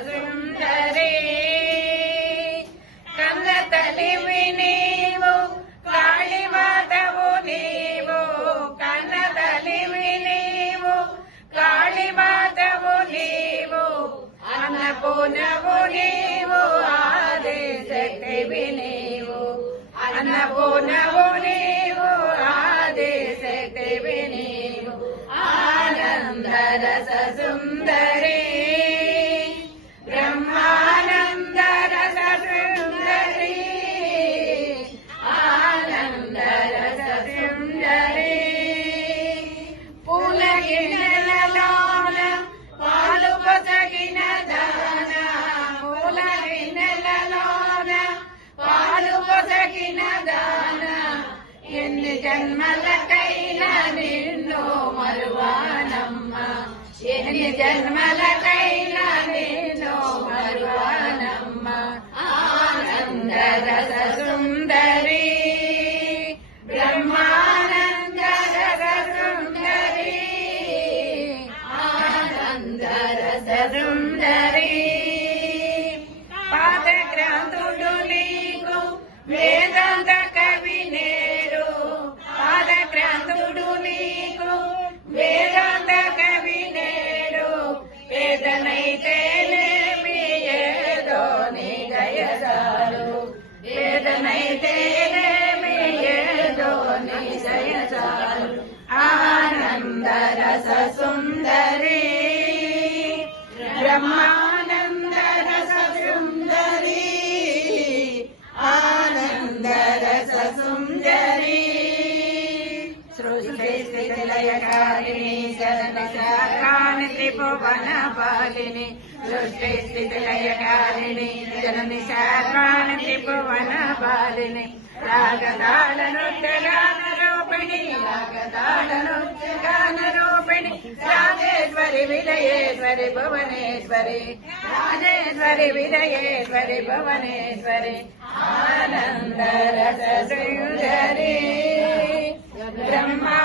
సుందరి కన్న తల్లివి నీవు కాళీమాతవు నీవు కన్న తల్లివి నీవు కాళీమాతవు నీవు అన్నపూర్ణవు నీవు ఆదిశక్తివి నీవు అన్నపూర్ణవు నీవు ఆదిశక్తివి నీవు ఆనందరస సుందరి బ్రహ్మానందరస సుందరి ఆనందరస సుందరి పూలగిన్నెలలోన పాలు పొసగిన దాన పూలగిన్నెలలోన పాలు పొసగిన దాన ఎన్ని జన్మలకైనా నిన్ను మరువానమ్మ ఎన్ని జన్మలకైనా నిన్ను మరువానమ్మ ఆనందరస సుందరి బ్రహ్మానందరస సుందరి ఆనందరస సుందరి పాదగ్రంథుడు నీకు వేదాంత కవి నేడు పాదగ్రంథుడు నీకు వేదాంత కవి నేడు వేదనైతేనేమి ఏదో నీ దయచాలు వేదనైతేనేమి ఏదో నీ దయచాలు ఆనందరస సుందరి బ్రహ్మానందరస సుందరి ఆనందరస సుందరి సృష్టి స్థితి లయకారిణి జనని త్రిభువన పాలిని సృష్టి స్థితి లయకారిణి జనని శాఖాని త్రిభువన పాలిని రాగతాళ నృత్యగాన రూపిణి రాగతాళ నృత్యగాన రూపిణి రాజేశ్వరి విజయేశ్వరి భువనేశ్వరి రాజేశ్వరి విజయేశ్వరి భువనేశ్వరి ఆనందరస సుందరి బ్రహ్మా